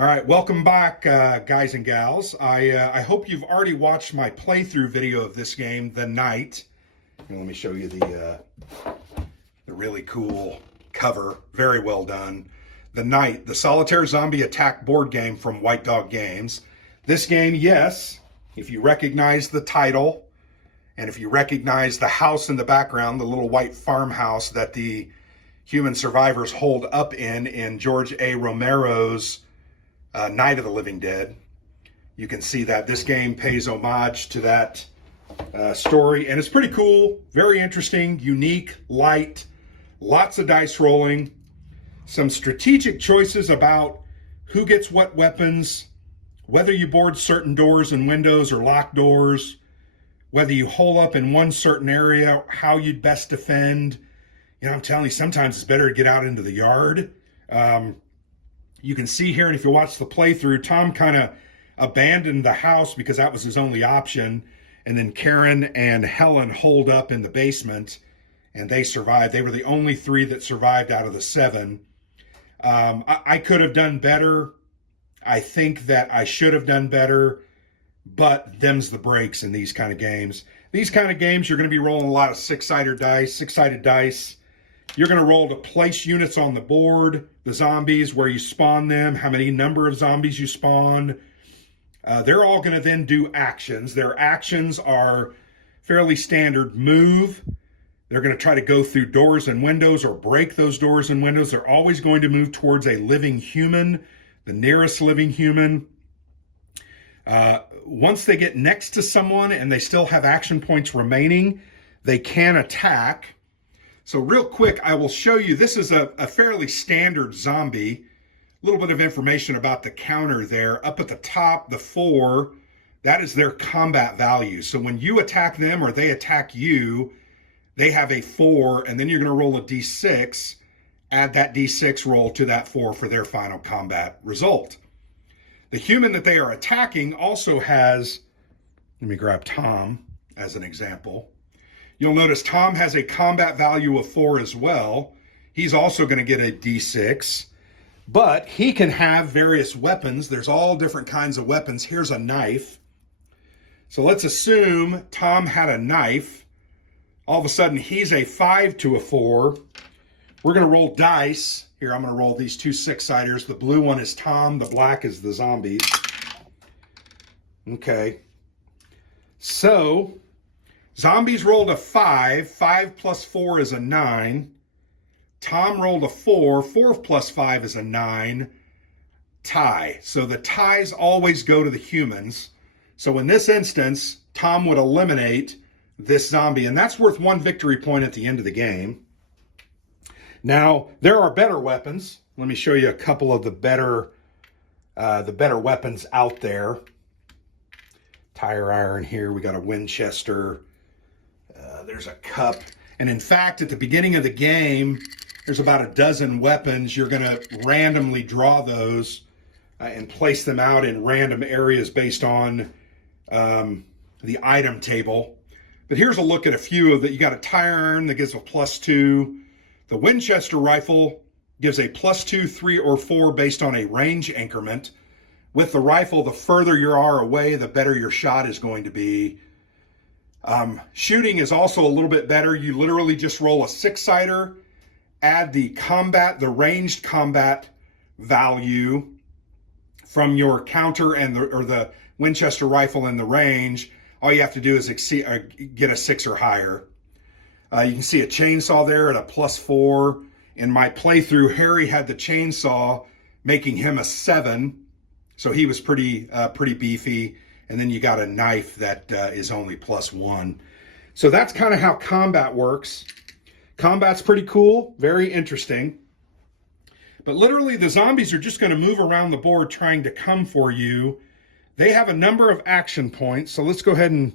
All right, welcome back, guys and gals. I hope you've already watched my playthrough video of this game, The Night. And let me show you the really cool cover. Very well done. The Night, the solitaire zombie attack board game from White Dog Games. This game, yes, if you recognize the title, and if you recognize the house in the background, the little white farmhouse that the human survivors hold up in George A. Romero's Night of the Living Dead, you can see that this game pays homage to that story, and it's pretty cool, very interesting, unique, light, lots of dice rolling, some strategic choices about who gets what weapons, whether you board certain doors and windows or lock doors, whether you hole up in one certain area, how you'd best defend. You know, I'm telling you, sometimes it's better to get out into the yard. You can see here, and if you watch the playthrough, Tom kind of abandoned the house because that was his only option. And then Karen and Helen holed up in the basement, and they survived. They were the only three that survived out of the seven. I could have done better. I think that I should have done better, but them's the breaks in these kind of games. These kind of games, you're going to be rolling a lot of six-sided dice. You're going to roll to place units on the board, the zombies, where you spawn them, how many number of zombies you spawn. They're all going to then do actions. Their actions are fairly standard. Move. They're going to try to go through doors and windows or break those doors and windows. They're always going to move towards a living human, the nearest living human. Once they get next to someone and they still have action points remaining, they can attack. So real quick, I will show you, this is a fairly standard zombie. A little bit of information about the counter there. Up at the top, the 4, that is their combat value. So when you attack them or they attack you, they have a 4, and then you're going to roll a d6, add that d6 roll to that 4 for their final combat result. The human that they are attacking also has, let me grab Tom as an example. You'll notice Tom has a combat value of 4 as well. He's also going to get a d6, but he can have various weapons. There's all different kinds of weapons. Here's a knife. So let's assume Tom had a knife. All of a sudden, he's a 5 to a 4. We're going to roll dice. Here, I'm going to roll these two six-siders. The blue one is Tom. The black is the zombies. Okay. So zombies rolled a 5. 5 plus 4 is a 9. Tom rolled a 4. 4 plus 5 is a 9. Tie. So the ties always go to the humans. So in this instance, Tom would eliminate this zombie, and that's worth 1 victory point at the end of the game. Now, there are better weapons. Let me show you a couple of the better weapons out there. Tire iron here. We got a Winchester. There's a cup. And in fact, at the beginning of the game, there's about a dozen weapons. You're going to randomly draw those and place them out in random areas based on the item table. But here's a look at a few of that. You got a tire iron that gives a +2. The Winchester rifle gives a +2, 3, or 4 based on a range increment. With the rifle, the further you are away, the better your shot is going to be. Shooting is also a little bit better. You literally just roll a 6-sider, add the ranged combat value from your counter and the Winchester rifle in the range. All you have to do is get a 6 or higher. You can see a chainsaw there at a +4. In my playthrough, Harry had the chainsaw, making him a 7. So he was pretty beefy. And then you got a knife that is only +1. So that's kind of how combat works. Combat's pretty cool, very interesting. But literally the zombies are just going to move around the board trying to come for you. They have a number of action points. So let's go ahead and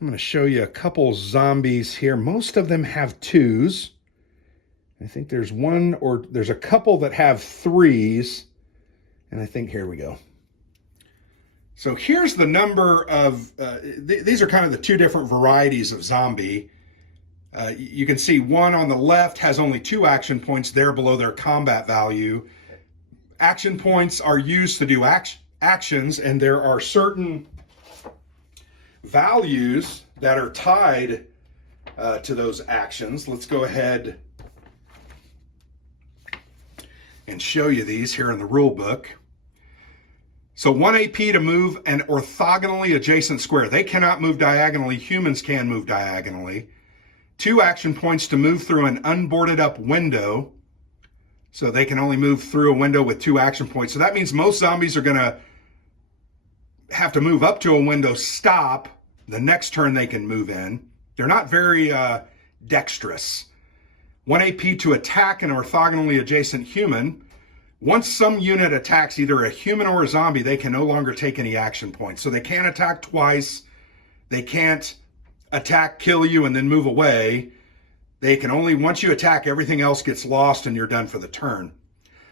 I'm going to show you a couple zombies here. Most of them have 2s. I think there's a couple that have 3s. And I think, here we go. So here's the number of, these are kind of the 2 different varieties of zombie. You can see one on the left has only 2 action points there below their combat value. Action points are used to do actions, and there are certain values that are tied to those actions. Let's go ahead and show you these here in the rule book. So 1 AP to move an orthogonally adjacent square. They cannot move diagonally. Humans can move diagonally. 2 action points to move through an unboarded up window. So they can only move through a window with 2 action points. So that means most zombies are going to have to move up to a window, stop. The next turn they can move in. They're not very dexterous. 1 AP to attack an orthogonally adjacent human. Once some unit attacks either a human or a zombie, they can no longer take any action points. So they can't attack twice. They can't attack, kill you, and then move away. They can only, once you attack, everything else gets lost and you're done for the turn.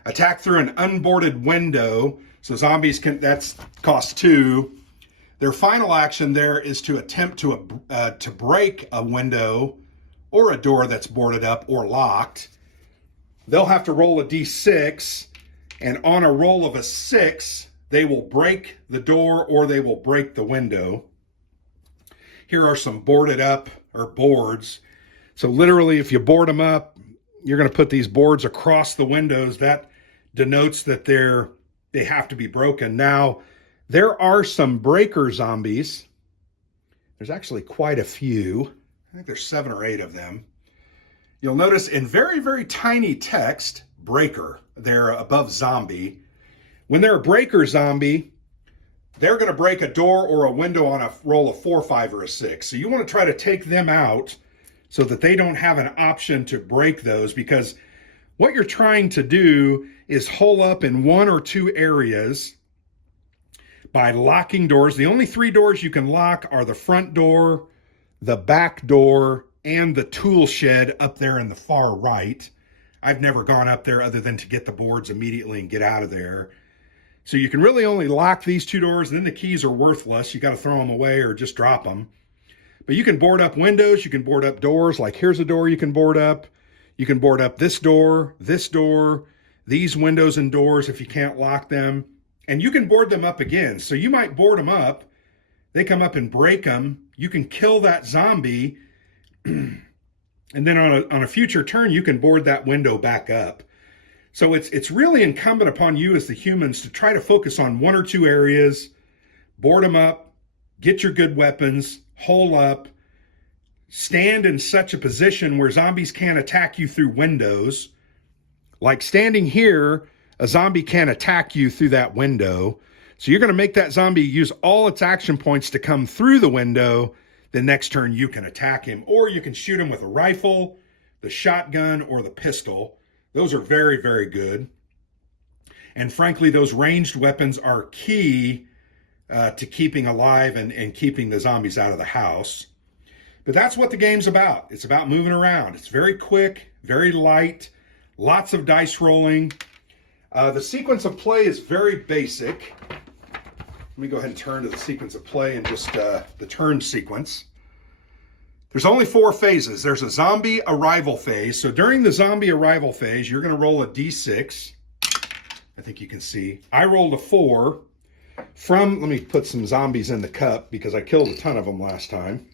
Attack through an unboarded window. So zombies can, that's cost 2. Their final action there is to attempt to break a window or a door that's boarded up or locked. They'll have to roll a d6, and on a roll of a 6, they will break the door or they will break the window. Here are some boarded up or boards. So literally, if you board them up, you're going to put these boards across the windows. That denotes that they have to be broken. Now, there are some breaker zombies. There's actually quite a few. I think there's 7 or 8 of them. You'll notice in very, very tiny text, breaker, they're above zombie. When they're a breaker zombie, they're going to break a door or a window on a roll of 4, 5, or a 6. So you want to try to take them out so that they don't have an option to break those, because what you're trying to do is hole up in 1 or 2 areas by locking doors. The only 3 doors you can lock are the front door, the back door, and the tool shed up there in the far right. I've never gone up there other than to get the boards immediately and get out of there. So you can really only lock these 2 doors, and then the keys are worthless. You got to throw them away or just drop them. But you can board up windows, you can board up doors. Like here's a door you can board up. You can board up this door, these windows and doors if you can't lock them. And you can board them up again. So you might board them up. They come up and break them. You can kill that zombie. And then on a future turn, you can board that window back up. So it's really incumbent upon you as the humans to try to focus on 1 or 2 areas, board them up, get your good weapons, hole up, stand in such a position where zombies can't attack you through windows. Like standing here, a zombie can't attack you through that window. So you're going to make that zombie use all its action points to come through the window. The next turn you can attack him, or you can shoot him with a rifle, the shotgun, or the pistol. Those are very, very good. And frankly, those ranged weapons are key to keeping alive and keeping the zombies out of the house. But that's what the game's about. It's about moving around. It's very quick, very light, lots of dice rolling. The sequence of play is very basic. Let me go ahead and turn to the sequence of play and just the turn sequence. There's only 4 phases. There's a zombie arrival phase. So during the zombie arrival phase, you're going to roll a d6. I think you can see. I rolled a 4 let me put some zombies in the cup because I killed a ton of them last time.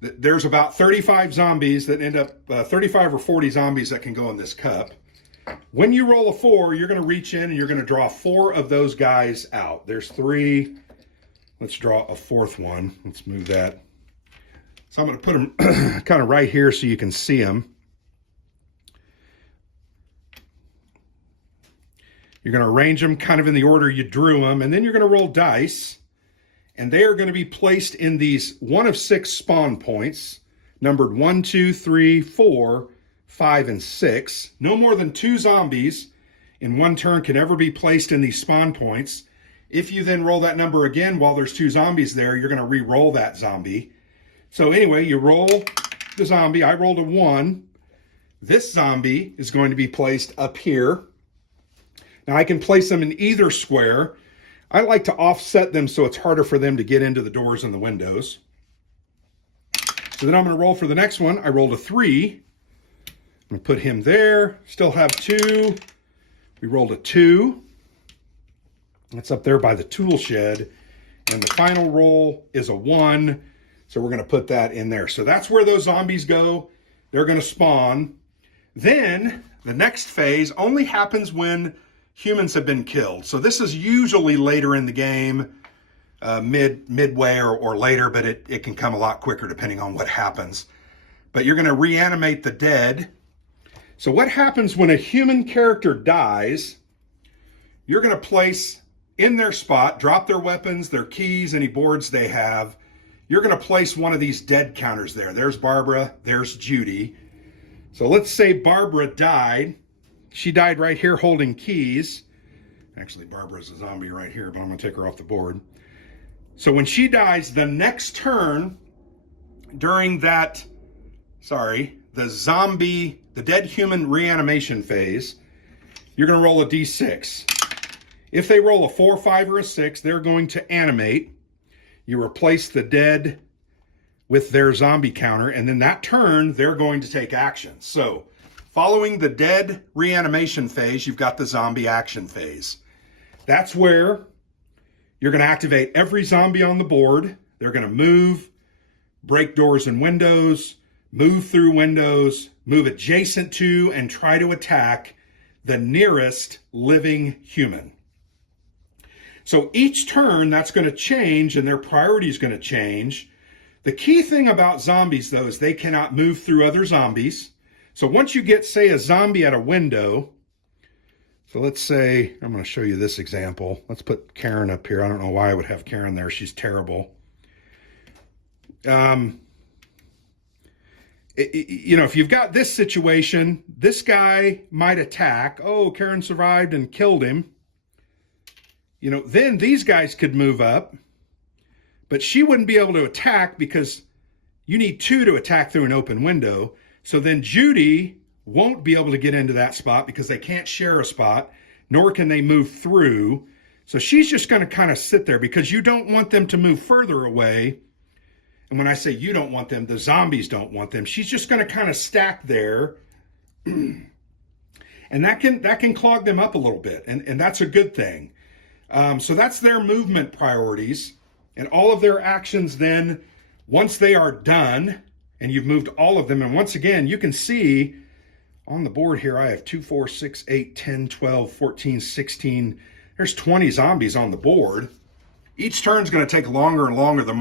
There's about 35 zombies that end up, 35 or 40 zombies that can go in this cup. When you roll a 4, you're going to reach in and you're going to draw 4 of those guys out. There's 3. Let's draw a 4th one. Let's move that. So I'm going to put them kind of right here so you can see them. You're going to arrange them kind of in the order you drew them, and then you're going to roll dice, and they are going to be placed in these 1 of 6 spawn points, numbered 1, 2, 3, 4, 5, and 6. No more than 2 zombies in one turn can ever be placed in these spawn points. If you then roll that number again while there's 2 zombies there, you're going to re-roll that zombie. So anyway, you roll the zombie. I rolled a 1. This zombie is going to be placed up here. Now I can place them in either square. I like to offset them so it's harder for them to get into the doors and the windows. So then I'm going to roll for the next one. I rolled a 3. I'm going to put him there. Still have 2. We rolled a 2. That's up there by the tool shed. And the final roll is a 1. So we're going to put that in there. So that's where those zombies go. They're going to spawn. Then the next phase only happens when humans have been killed. So this is usually later in the game, midway or later, but it can come a lot quicker depending on what happens. But you're going to reanimate the dead. So what happens when a human character dies, you're going to place in their spot, drop their weapons, their keys, any boards they have. You're going to place one of these dead counters there. There's Barbara, there's Judy. So let's say Barbara died. She died right here holding keys. Actually, Barbara's a zombie right here, but I'm going to take her off the board. So when she dies, the next turn during that, the dead human reanimation phase, you're going to roll a d6. If they roll a 4, 5, or a 6, they're going to animate. You replace the dead with their zombie counter, and then that turn, they're going to take action. So following the dead reanimation phase, you've got the zombie action phase. That's where you're going to activate every zombie on the board. They're going to move, break doors and windows, move through windows, move adjacent to, and try to attack the nearest living human. So each turn, that's going to change, and their priority is going to change. The key thing about zombies, though, is they cannot move through other zombies. So once you get, say, a zombie at a window, so let's say, I'm going to show you this example. Let's put Karen up here. I don't know why I would have Karen there. She's terrible. If you've got this situation, this guy might attack. Oh, Karen survived and killed him. Then these guys could move up, but she wouldn't be able to attack because you need 2 to attack through an open window. So then Judy won't be able to get into that spot because they can't share a spot, nor can they move through. So she's just going to kind of sit there because you don't want them to move further away. And when I say you don't want them, the zombies don't want them. She's just going to kind of stack there. And that can clog them up a little bit. And that's a good thing. So that's their movement priorities. And all of their actions then, once they are done, and you've moved all of them, and once again, you can see on the board here, I have 2, 4, 6, 8, 10, 12, 14, 16. There's 20 zombies on the board. Each turn's going to take longer and longer the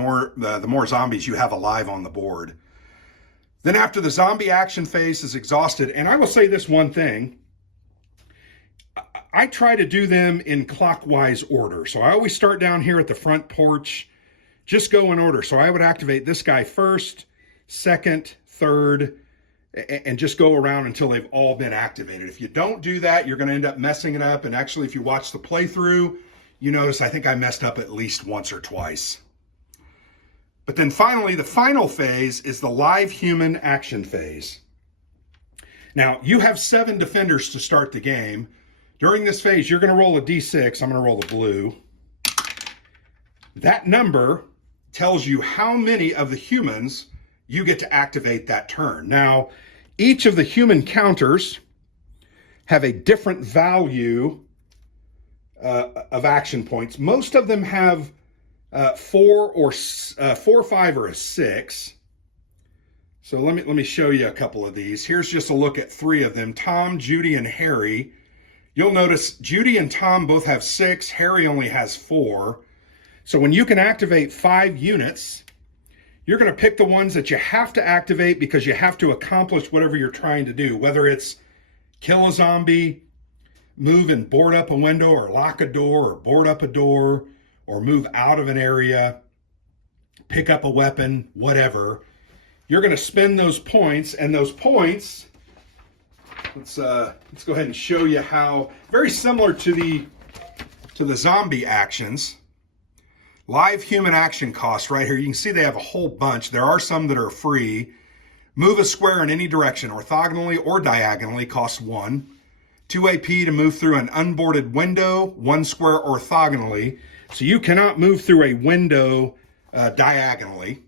more zombies you have alive on the board. Then after the zombie action phase is exhausted, and I will say this one thing, I try to do them in clockwise order. So I always start down here at the front porch, just go in order. So I would activate this guy first, second, third, and just go around until they've all been activated. If you don't do that, you're going to end up messing it up. And actually, if you watch the playthrough, you notice I think I messed up at least once or twice. But then finally, the final phase is the live human action phase. Now, you have 7 defenders to start the game. During this phase, you're going to roll a d6. I'm going to roll the blue. That number tells you how many of the humans you get to activate that turn. Now, each of the human counters have a different value of action points. Most of them have 4, 5, or a 6. So let me show you a couple of these. Here's just a look at 3 of them: Tom, Judy, and Harry. You'll notice Judy and Tom both have 6. Harry only has 4. So when you can activate 5 units, you're going to pick the ones that you have to activate because you have to accomplish whatever you're trying to do, whether it's kill a zombie, move and board up a window, or lock a door, or board up a door, or move out of an area, pick up a weapon, whatever. You're going to spend those points, and those points, let's go ahead and show you how, very similar to the zombie actions. Live human action costs right here. You can see they have a whole bunch. There are some that are free. Move a square in any direction, orthogonally or diagonally, costs 1. 2 AP to move through an unboarded window, 1 square orthogonally. So you cannot move through a window diagonally.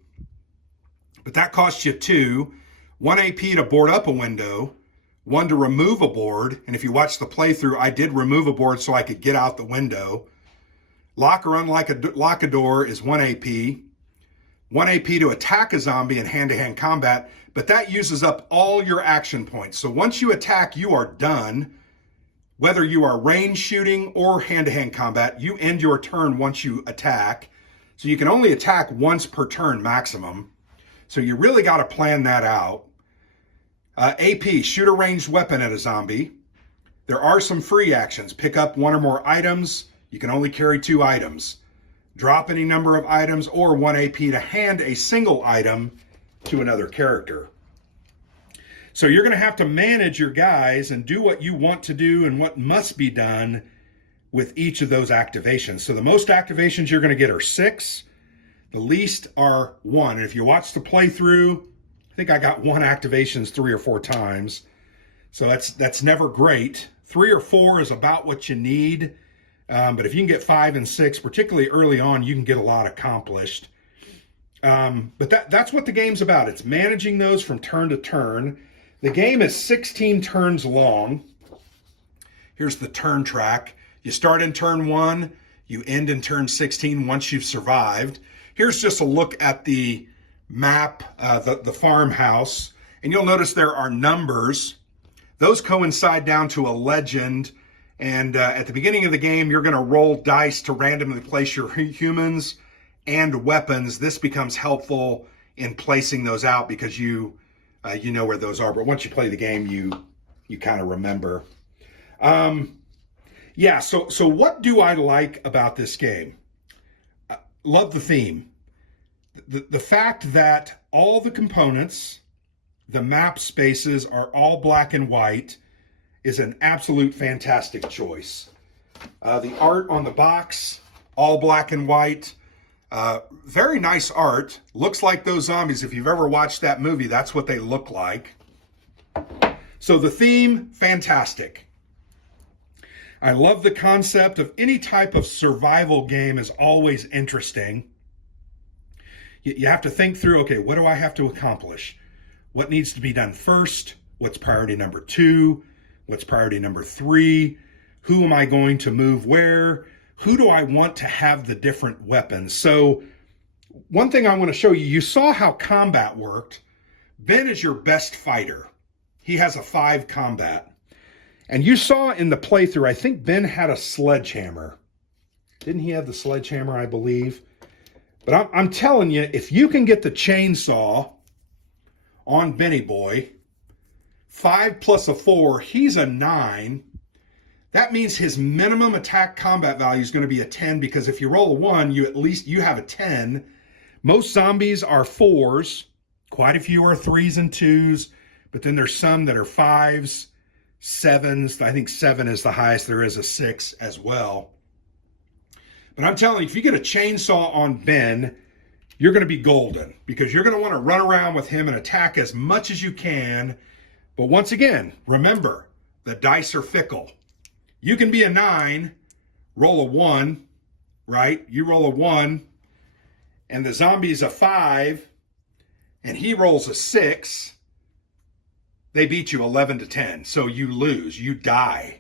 But that costs you 2. 1 AP to board up a window, one to remove a board. And if you watch the playthrough, I did remove a board so I could get out the window. Lock or unlock a door is 1 AP. 1 AP to attack a zombie in hand-to-hand combat, but that uses up all your action points. So once you attack, you are done. Whether you are range shooting or hand-to-hand combat, you end your turn once you attack. So you can only attack once per turn maximum. So you really got to plan that out. AP, shoot a ranged weapon at a zombie. There are some free actions. Pick up one or more items. You can only carry 2 items. Drop any number of items, or 1 AP to hand a single item to another character. So you're going to have to manage your guys and do what you want to do and what must be done with each of those activations. So the most activations you're going to get are 6. The least are 1. And if you watch the playthrough, I think I got 1 activations 3 or 4 times. So that's never great. 3 or 4 is about what you need. But if you can get 5 and 6, particularly early on, you can get a lot accomplished. But that's what the game's about. It's managing those from turn to turn. The game is 16 turns long. Here's the turn track. You start in turn 1, you end in turn 16 once you've survived. Here's just a look at the map, the farmhouse. And you'll notice there are numbers. Those coincide down to a legend. And at the beginning of the game, you're going to roll dice to randomly place your humans and weapons. This becomes helpful in placing those out because you know where those are. But once you play the game, you kind of remember. Yeah, so what do I like about this game? Love the theme. The fact that all the components, the map spaces are all black and white is an absolute fantastic choice. The art on the box, all black and white. Very nice art. Looks like those zombies. If you've ever watched that movie, that's what they look like. So the theme, fantastic. I love the concept of any type of survival game is always interesting. You have to think through, okay, what do I have to accomplish? What needs to be done first? What's priority number 2? What's priority number 3? Who am I going to move where? Who do I want to have the different weapons? So one thing I want to show you, you saw how combat worked. Ben is your best fighter. He has a 5 combat. And you saw in the playthrough, I think Ben had a sledgehammer. Didn't he have the sledgehammer, I believe? But I'm telling you, if you can get the chainsaw on Benny Boy, 5 plus a 4, he's a 9. That means his minimum attack combat value is going to be a 10, because if you roll a 1, you have a 10. Most zombies are 4s. Quite a few are 3s and 2s, but then there's some that are 5s, 7s. I think 7 is the highest. There is a 6 as well. But I'm telling you, if you get a chainsaw on Ben, you're going to be golden, because you're going to want to run around with him and attack as much as you can. But once again, remember, the dice are fickle. You can be a 9, roll a 1, right? You roll a 1, and the zombie's a 5, and he rolls a 6. They beat you 11 to 10. So you lose, you die.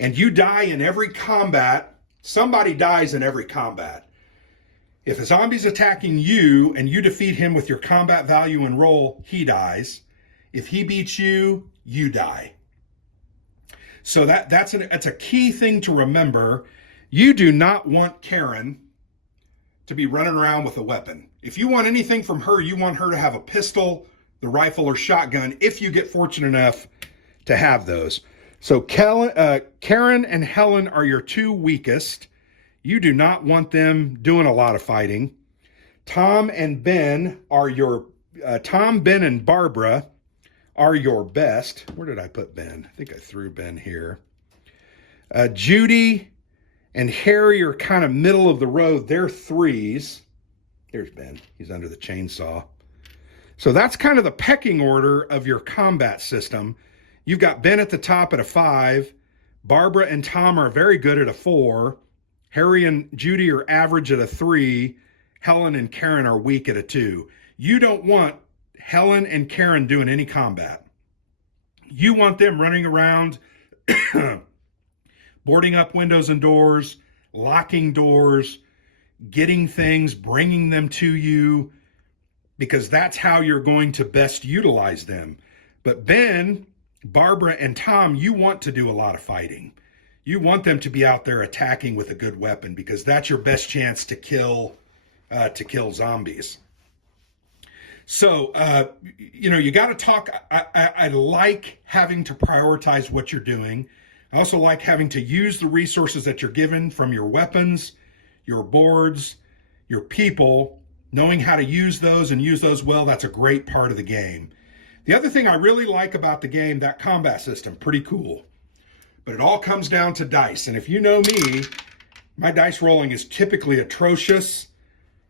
And you die in every combat. Somebody dies in every combat. If a zombie's attacking you and you defeat him with your combat value and roll, he dies. If he beats you, you die. So that's a key thing to remember. You do not want Karen to be running around with a weapon. If you want anything from her, you want her to have a pistol, the rifle, or shotgun, if you get fortunate enough to have those. So Karen and Helen are your 2 weakest. You do not want them doing a lot of fighting. Tom, Ben, and Barbara are your best. Where did I put Ben? I think I threw Ben here. Judy and Harry are kind of middle of the road. They're 3s. There's Ben. He's under the chainsaw. So that's kind of the pecking order of your combat system. You've got Ben at the top at a 5. Barbara and Tom are very good at a 4. Harry and Judy are average at a 3. Helen and Karen are weak at a 2. You don't want Helen and Karen doing any combat. You want them running around, boarding up windows and doors, locking doors, getting things, bringing them to you, because that's how you're going to best utilize them. But Ben, Barbara, and Tom, you want to do a lot of fighting. You want them to be out there attacking with a good weapon, because that's your best chance to kill zombies. So, you got to talk. I like having to prioritize what you're doing. I also like having to use the resources that you're given from your weapons, your boards, your people, knowing how to use those and use those well. That's a great part of the game. The other thing I really like about the game, that combat system, pretty cool. But it all comes down to dice. And if you know me, my dice rolling is typically atrocious.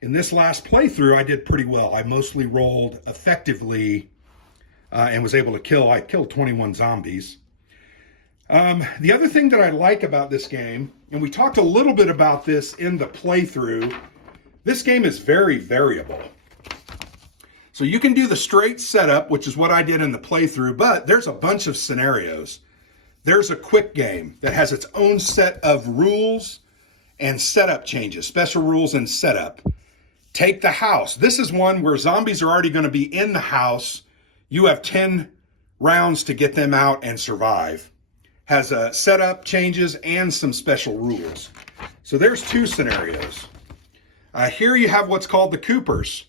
In this last playthrough, I did pretty well. I mostly rolled effectively and was able to kill. I killed 21 zombies. The other thing that I like about this game, and we talked a little bit about this in the playthrough, this game is very variable. So you can do the straight setup, which is what I did in the playthrough, but there's a bunch of scenarios. There's a quick game that has its own set of rules and setup changes, special rules and setup. Take the house. This is one where zombies are already going to be in the house. You have 10 rounds to get them out and survive. Has a setup changes and some special rules. So there's 2 scenarios. Here you have what's called the Coopers.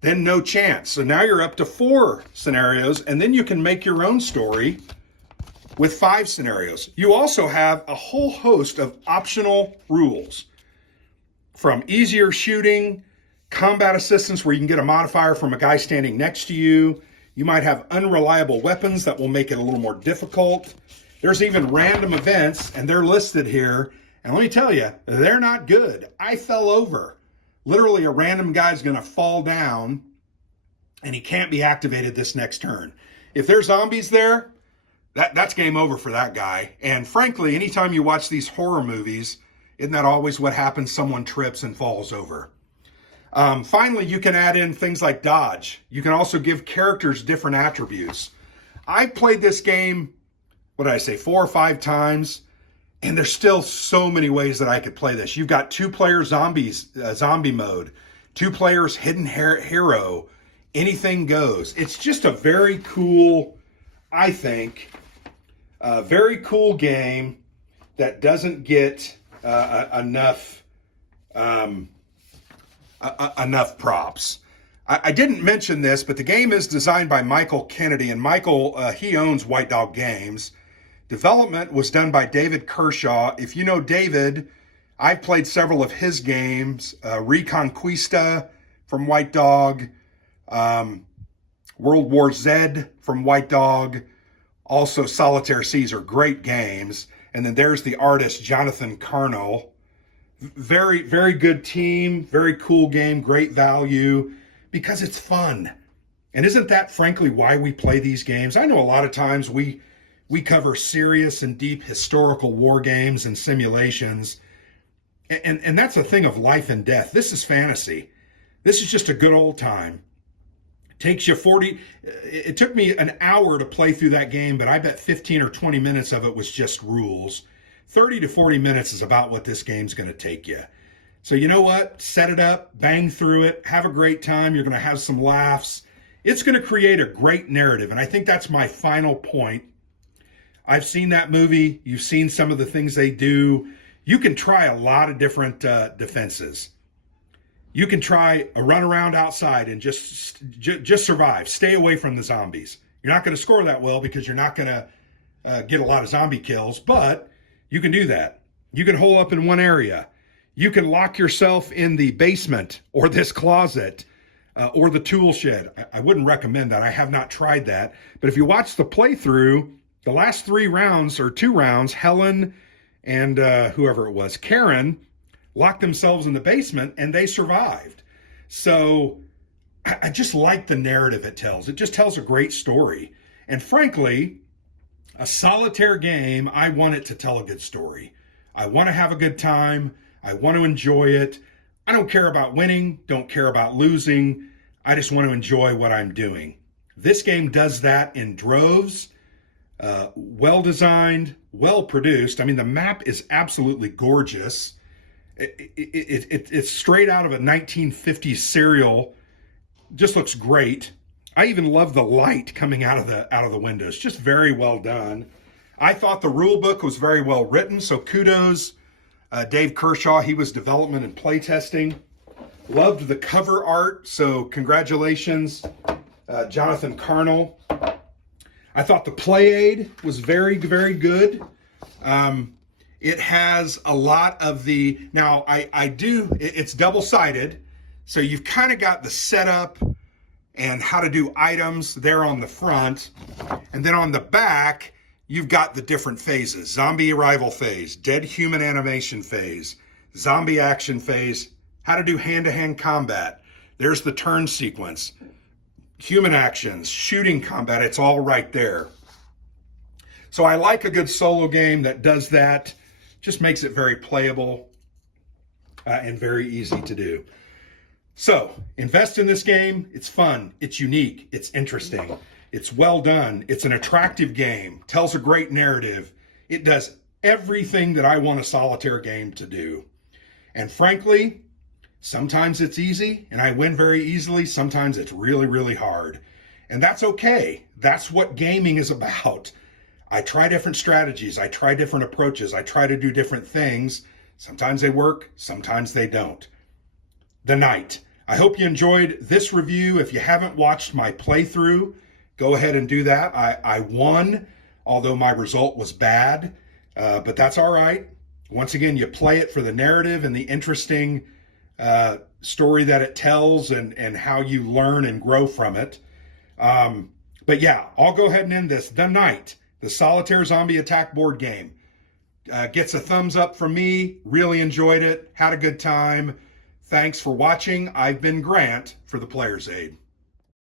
Then no chance. So now you're up to 4 scenarios, and then you can make your own story with 5 scenarios. You also have a whole host of optional rules, from easier shooting, combat assistance where you can get a modifier from a guy standing next to you. You might have unreliable weapons that will make it a little more difficult. There's even random events, and they're listed here. And let me tell you, they're not good. I fell over. Literally, a random guy's going to fall down, and he can't be activated this next turn. If there's zombies there, that's game over for that guy. And frankly, anytime you watch these horror movies, isn't that always what happens? Someone trips and falls over. Finally, you can add in things like dodge. You can also give characters different attributes. I played this game, 4 or 5 times, and there's still so many ways that I could play this. You've got 2-player zombie mode, 2 players hidden hero, anything goes. It's just a very cool, I think, very cool game that doesn't get enough props. I didn't mention this, but the game is designed by Michael Kennedy, and Michael, he owns White Dog Games. Development was done by David Kershaw. If you know David, I've played several of his games, Reconquista from White Dog, World War Z from White Dog, also Solitaire Caesar, great games. And then there's the artist, Jonathan Carnell. Very, very good team, very cool game, great value, because it's fun. And isn't that frankly why we play these games? I know a lot of times we cover serious and deep historical war games and simulations, and that's a thing of life and death. This is fantasy. This is just a good old time. It took me an hour to play through that game, but I bet 15 or 20 minutes of it was just rules. 30 to 40 minutes is about what this game's going to take you. So you know what? Set it up, bang through it, have a great time. You're going to have some laughs. It's going to create a great narrative, and I think that's my final point. I've seen that movie. You've seen some of the things they do. You can try a lot of different defenses. You can try a run around outside and just survive. Stay away from the zombies. You're not going to score that well because you're not going to get a lot of zombie kills, but you can do that. You can hole up in one area. You can lock yourself in the basement or this closet or the tool shed. I wouldn't recommend that. I have not tried that. But if you watch the playthrough, the last 3 rounds or 2 rounds, Helen and whoever it was, Karen, locked themselves in the basement and they survived. So I just like the narrative it tells. It just tells a great story. And frankly, a solitaire game, I want it to tell a good story. I want to have a good time. I want to enjoy it. I don't care about winning, don't care about losing. I just want to enjoy what I'm doing. This game does that in droves. Well designed, well produced. I mean, the map is absolutely gorgeous. It's straight out of a 1950s serial. Just looks great. I even love the light coming out of the windows. Just very well done. I thought the rule book was very well written, so kudos. Dave Kershaw, he was development and playtesting. Loved the cover art, so congratulations, Jonathan Carnell. I thought the play aid was very, very good. It has a lot of the, now it's double-sided, so you've kind of got the setup and how to do items there on the front. And then on the back, you've got the different phases. Zombie arrival phase, dead human animation phase, zombie action phase, how to do hand-to-hand combat. There's the turn sequence, human actions, shooting combat, it's all right there. So I like a good solo game that does that, just makes it very playable and very easy to do. So invest in this game. It's fun, it's unique, it's interesting, it's well done, it's an attractive game, tells a great narrative. It does everything that I want a solitaire game to do. And frankly, sometimes it's easy and I win very easily. Sometimes it's really, really hard. And that's okay. That's what gaming is about. I try different strategies. I try different approaches. I try to do different things. Sometimes they work, sometimes they don't. The Night. I hope you enjoyed this review. If you haven't watched my playthrough, go ahead and do that. I won, although my result was bad, but that's all right. Once again, you play it for the narrative and the interesting story that it tells and how you learn and grow from it. But yeah, I'll go ahead and end this. The Night, the Solitaire Zombie Attack board game. Gets a thumbs up from me. Really enjoyed it. Had a good time. Thanks for watching. I've been Grant for the Player's Aid.